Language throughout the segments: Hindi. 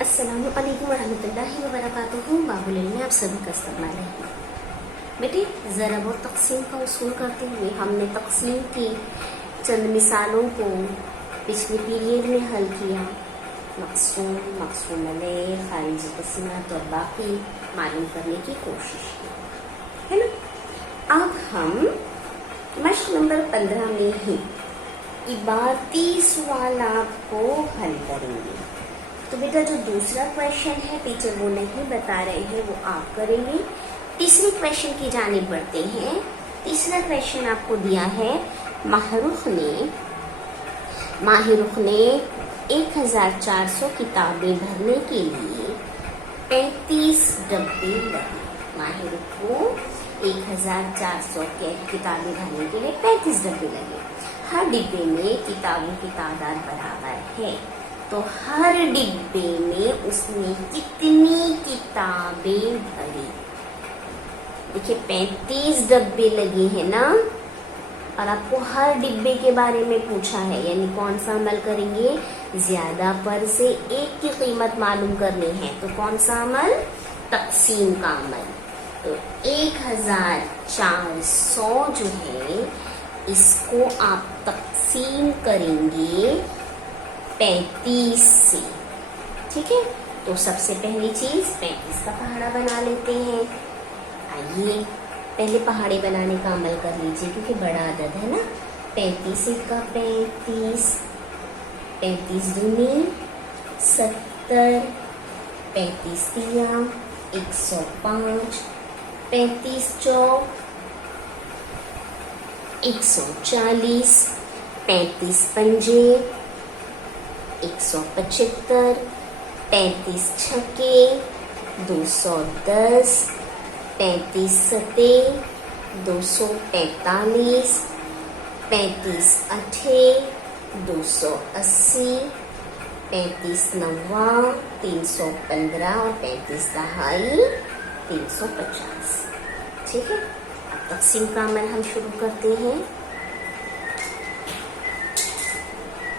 अस्सलामु अलैकुम वरहमतुल्लाहि वबरकातुहू। बाबुल में आप सभी का इस्तेमाल है। बेटे, ज़रब और तक़सीम का उसूल करते हुए हमने तक़सीम की चंद मिसालों को पिछले पीरियड में हल किया। मक़सूम, मक़सूम अलैह, खारिजी क़िस्मत और बाकी मालूम करने की कोशिश की, है ना। अब हम मश्क नंबर 15 में ही इबारती सवालात को हल करेंगे। तो बेटा, जो दूसरा क्वेश्चन है टीचर वो नहीं बता रहे हैं, वो आप करेंगे। तीसरे क्वेश्चन की जानिब बढ़ते हैं। तीसरा क्वेश्चन आपको दिया है, माहरुख ने 1400 किताबें भरने के लिए 35 डब्बे लगे। माहिरुख को 1400 किताबें भरने के लिए 35 डब्बे लगे। हर डिब्बे में किताबों की तादाद बराबर है, तो हर डिब्बे में उसने कितनी किताबें भरी। देखिए 35 डब्बे लगे हैं ना, और आपको हर डिब्बे के बारे में पूछा है, यानी कौन सा अमल करेंगे, ज्यादा पर से एक की कीमत मालूम करनी है। तो कौन सा अमल, तक़सीम का अमल। तो 1400 जो है इसको आप तक़सीम करेंगे 35 से, ठीक है। तो सबसे पहली चीज 35 का पहाड़ा बना लेते हैं। आइए पहले पहाड़े बनाने का अमल कर लीजिए, क्योंकि बड़ा अदद है ना। 35 का 35, 35 दूनी 70, 35 तिया 105, 35 चौक 140, 35 पंजे 175, 35 छक्के 210, 35 सते 245, 35 अठे 280, 35 नवा 315 और 35 दहाई 350। ठीक है, अब तक़सीम का अमल हम शुरू करते हैं।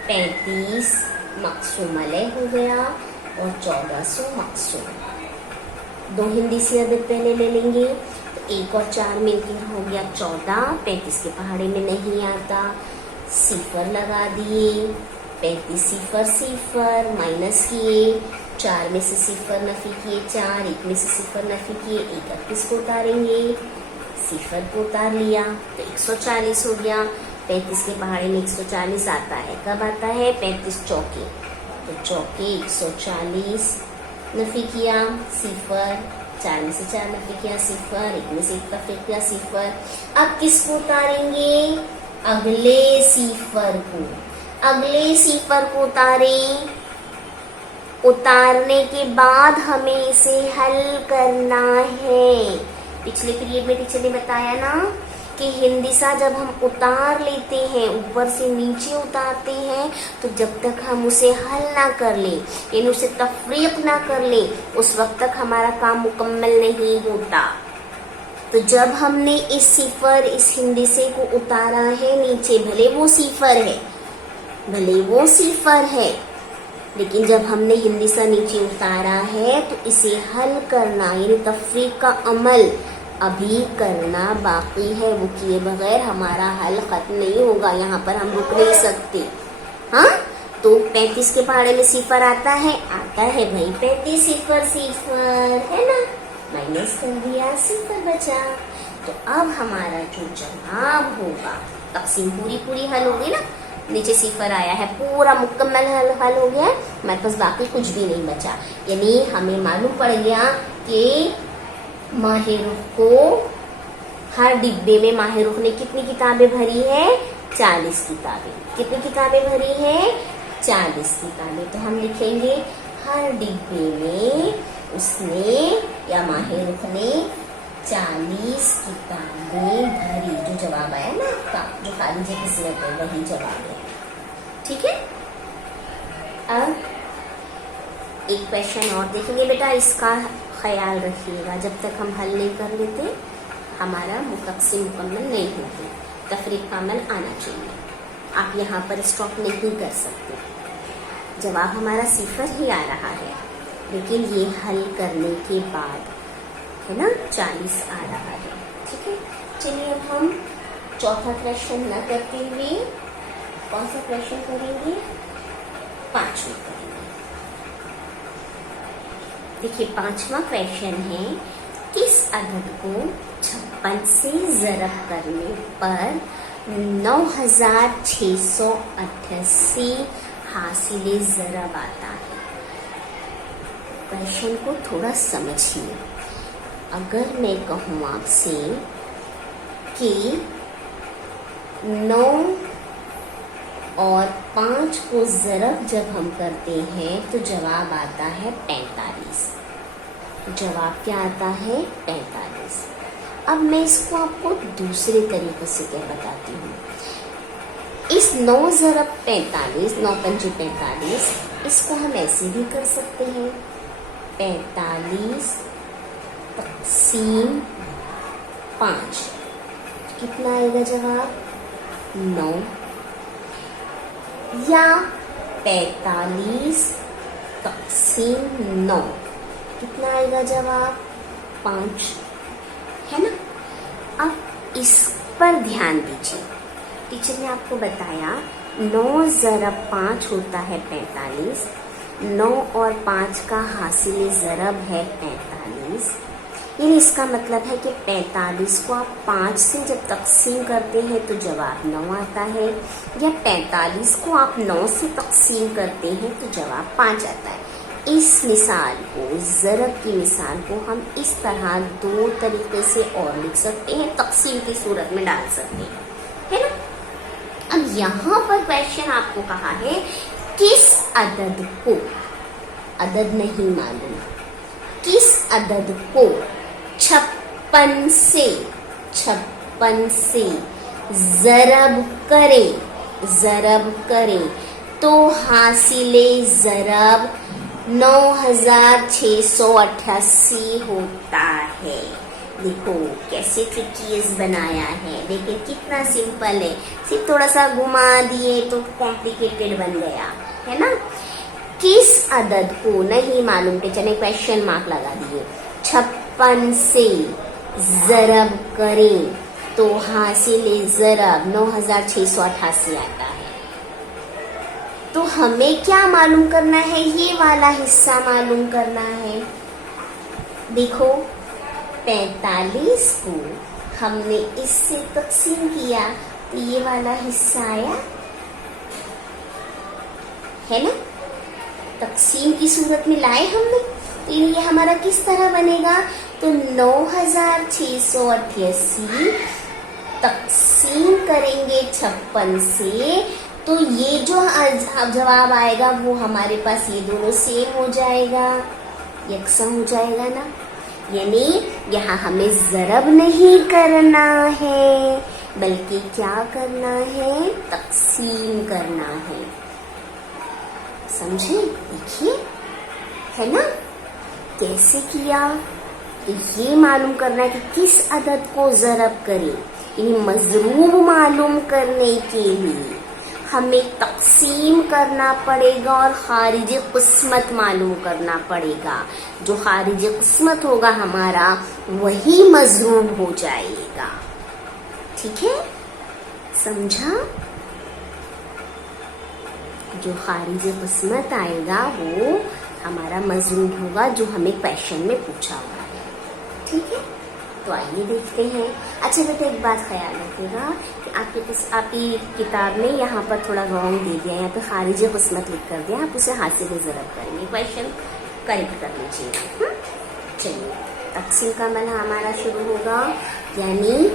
35 मक़सूम अलैह हो गया और 1400 मक़सूम। दो हिंदी से अदद पहले ले लेंगे, तो 1 और 4 मिलकर हो गया 14। 35 के पहाड़े में नहीं आता, सिफर लगा दिए। 35 सिफर सिफर माइनस किए, 4 में से सिफर नफी किए 4, 1 में से सिफर नफी किए 31 को उतारेंगे, सिफर को उतार लिया तो 140 हो गया। 35 के पहाड़े में 140 आता है, कब आता है, 35 चौके, तो चौके 140 नफी किया सिफर, 4 में से 4 नफी किया सिफर, 1 में से 1 नफी किया सिफर। अब किसको उतारेंगे, अगले सिफर को, अगले सिफर को उतारें। उतारने के बाद हमें इसे हल करना है। पिछले पीरियड में टीचर ने बताया ना कि हिंदिसा जब हम उतार लेते हैं, ऊपर से नीचे उतारते हैं, तो जब तक हम उसे हल ना कर लें, यानी उसे तफरीक ना कर लें, उस वक्त तक हमारा काम मुकम्मल नहीं होता। तो जब हमने इस सिफर, इस हिंदिसे को उतारा है नीचे, भले वो सिफर है, लेकिन जब हमने हिंदिसा नीचे उतारा है तो इसे हल करना, यानी तफरीक का अमल अभी करना बाकी है। वो किए बगैर हमारा हल खत्म नहीं होगा, यहाँ पर हम रुक नहीं सकते। हाँ, तो 35 के पहाड़े में सिफर आता है भाई, 35 सिफर सिफर है ना, माइनस कर दिया, सिफर बचा। तो अब हमारा जो जवाब होगा, तक़सीम पूरी हल होगी ना, नीचे सिफर आया है, पूरा मुकम्मल हल हो गया, हमारे पास बाकी कुछ भी नहीं बचा। यानी हमें मालूम पड़ गया कि माहिरुख को हर डिब्बे में माहिरुख ने कितनी किताबें भरी है, 40 किताबें। कितनी किताबें भरी है, 40 किताबें। तो हम लिखेंगे हर डिब्बे में उसने या माहिरुख ने 40 किताबें भरी। जो जवाब आया ना आपका, जो खारिजी किस्मत है, वही जवाब है। ठीक है, अब एक क्वेश्चन और देखेंगे बेटा, इसका ख्याल रखिएगा, जब तक हम हल नहीं कर लेते हमारा तक़सीम मुकम्मल नहीं होती। तफरीक का अमल आना चाहिए। आप यहाँ पर स्टॉप नहीं कर सकते। जवाब हमारा सिफर ही आ रहा है, लेकिन ये हल करने के बाद है ना 40 आ रहा है। ठीक है, चलिए अब हम चौथा क्वेश्चन न करते हुए कौन सा क्वेश्चन करेंगे, 5वां करेंगे। देखिए 5वां क्वेश्चन है, किस अदद को 56 से ज़रब करने पर 9688 हासिले ज़रब आता है। क्वेश्चन को थोड़ा समझिए। अगर मैं कहूँ आपसे कि 9 और 5 को ज़रब जब हम करते हैं तो जवाब आता है 45। जवाब क्या आता है, 45। अब मैं इसको आपको दूसरे तरीके से क्या बताती हूँ। इस 9 ज़रब 45, 9 पंजे 45, इसको हम ऐसे भी कर सकते हैं, 45 तक़सीम 5। कितना आएगा जवाब, 9। या 45 तक़सीम 9, कितना आएगा जवाब, 5, है ना। अब इस पर ध्यान दीजिए। टीचर ने आपको बताया 9 ज़रब 5 होता है 45, 9 और 5 का हासिल ज़रब है 45। यानी इसका मतलब है कि 45 को आप 5 से जब तक़सीम करते हैं तो जवाब 9 आता है, या 45 को आप 9 से तक़सीम करते हैं तो जवाब 5 आता है। इस मिसाल को, ज़रब की मिसाल को हम इस तरह 2 तरीके से और लिख सकते हैं, तक़सीम की सूरत में डाल सकते हैं, है ना। अब यहाँ पर क्वेश्चन आपको कहा है किस अदद को, अदद नहीं मालूम, किस अदद को 56 से ज़रब करे तो हासिले ज़रब 9688 होता है। देखो कैसे ट्रिकीज बनाया है, देखिए कितना सिंपल है, सिर्फ थोड़ा सा घुमा दिए तो कॉम्प्लिकेटेड बन गया, है ना। किस अदद को नहीं मालूम, टीचर ने क्वेश्चन मार्क लगा दिए, 56 से ज़रब करें तो हासिल ज़रब 9688 आता है। तो हमें क्या मालूम करना है, ये वाला हिस्सा मालूम करना है। देखो 45 को हमने इससे तक़सीम किया तो ये वाला हिस्सा आया, है ना। तक़सीम की सूरत में लाए हमने, तो ये हमारा किस तरह बनेगा, तो 9688 तक़सीम करेंगे 56 से, तो ये जो जवाब आएगा वो हमारे पास ये दोनों सेम हो जाएगा, यकसा हो जाएगा ना। यानी यहाँ हमें ज़रब नहीं करना है बल्कि क्या करना है, तक़सीम करना है। समझे, देखिए, है ना कैसे किया। तो ये मालूम करना है कि किस अदद को ज़रब करें, यानी मज़रूब मालूम करने के लिए हमें तक़सीम करना पड़ेगा और खारिज क़िस्मत मालूम करना पड़ेगा। जो खारिज क़िस्मत होगा हमारा वही मज़रूब हो जाएगा। ठीक है, समझा। जो खारिज क़िस्मत आएगा वो हमारा मज़रूब होगा, जो हमें क्वेश्चन में पूछा हुआ है। ठीक है, तो आइए देखते हैं। अच्छा बेटा एक बात ख्याल रखिएगा कि आपकी किताब में यहाँ पर थोड़ा रॉन्ग दे दिया, यहाँ पे खारिज क़िस्मत लिख कर दिया, आप उसे हासिल ज़रब करेंगे, क्वेश्चन करेक्ट कर लीजिएगा। चलिए तक़सीम का अमल हमारा शुरू होगा, यानी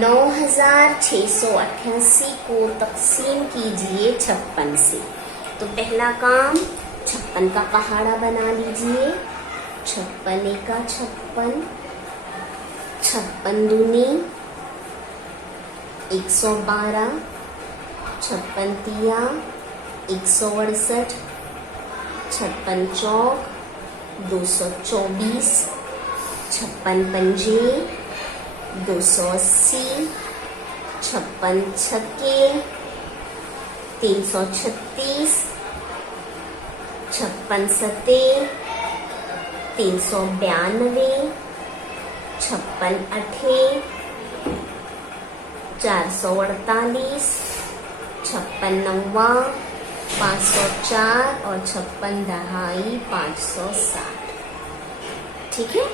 9688 को तक़सीम कीजिए 56 से। तो पहला काम 56 का पहाड़ा बना लीजिए, 56 एका 56, 56 दूनी 112, 56 तिया 168, 56 चौक 224, 56 पंजे 280, 56 छक्के 336, 56 सते 392, 56 अठे 448, 56 नौवा 504 और 56 दहाई 560। ठीक है,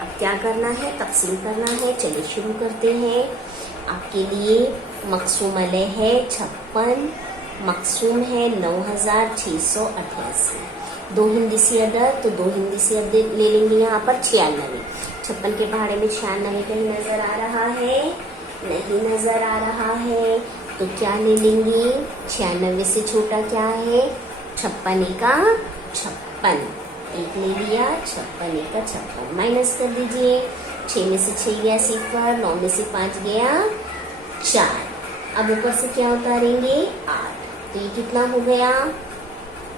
अब क्या करना है, तकसीम करना है। चलिए शुरू करते हैं। आपके लिए मकसूम अलय है 56, मकसूम है 9688। दो हिंदीसी अदद, तो दो हिंदीसी अदद ले लेंगे यहाँ पर 96। 56 के पहाड़े में 96 कहीं नजर आ रहा है? नहीं नजर आ रहा है, तो क्या ले लेंगे? 96 से छोटा क्या है? 56 का 56, एक ले लिया। 56 का 56 माइनस कर दीजिए। 6 में से 6 गया 0, 9 में से 5 गया 4। अब ऊपर से क्या उतारेंगे? 8, तो ये कितना हो गया?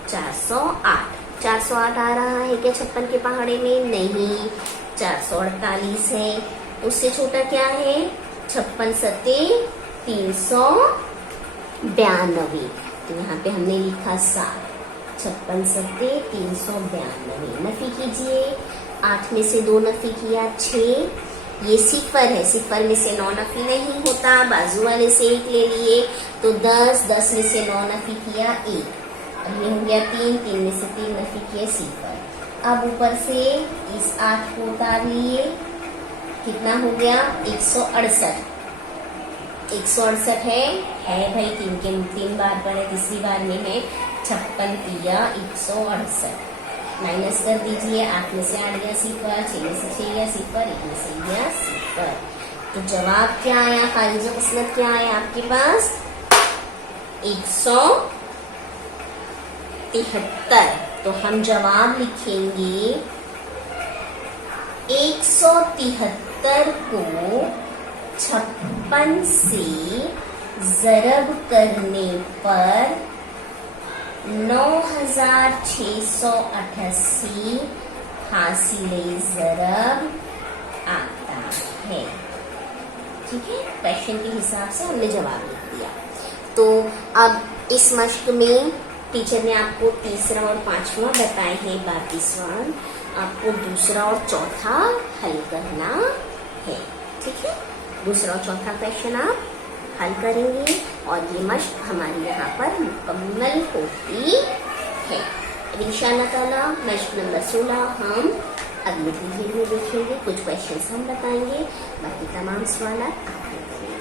408। 408 आ रहा है क्या 56 के पहाड़े में? नहीं, 448 है। उससे छोटा क्या है? 56 सते 392, तो यहाँ पे हमने लिखा 7। 56 सते 392, नफी कीजिए। 8 में से 2 नफी किया 6, ये 0 है, 0 में से 9 नफी नहीं होता, बाजू वाले से 1 ले लिए, तो 10, 10 में से 9 नफी किया 1, अब ये हो गया 3, 3 में से 3 नफी किया 0। अब ऊपर से इस 8 को उतार लिए, कितना हो गया? 168। 168 है भाई, 3 बार पढ़े, तीसरी बार में है। 56 किया 168, माइनस कर दीजिए। 8 में से 8 गया 0, 6 में से 6 गया 0, 1 में से गया 0। तो जवाब क्या आया? फारिज़ किस्मत क्या आया आपके पास? 173। तो हम जवाब लिखेंगे 173 को 56 से ज़रब करने पर 9688 हासिले ज़रब आता है। ठीक है, क्वेश्चन के हिसाब से हमने जवाब लिख दिया। तो अब इस मश्क में टीचर ने आपको तीसरा और 5वां बताए हैं, बाकी सवाल आपको दूसरा और चौथा हल करना है। ठीक है, दूसरा और चौथा क्वेश्चन आप हल करेंगे और ये मश्क हमारी यहाँ पर मुकम्मल होती है। इंशाअल्लाह ताला मश्क नंबर 16 हम अगले वीडियो में देखेंगे। कुछ क्वेश्चंस हम बताएंगे, बाकी तमाम सवाल आप करेंगे।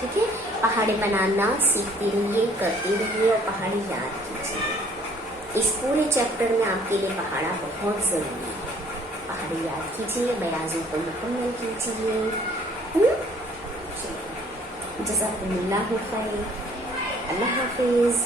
ठीक है, पहाड़े बनाना सीखते रहिए, करते रहिए और पहाड़ी याद कीजिए। इस पूरे चैप्टर में आपके लिए पहाड़ा बहुत जरूरी है। पहाड़ी याद कीजिए, बयाज़ों को मुकम्मल कीजिए। जज़ाकुमुल्लाहु खैर। अल्लाह हाफिज़।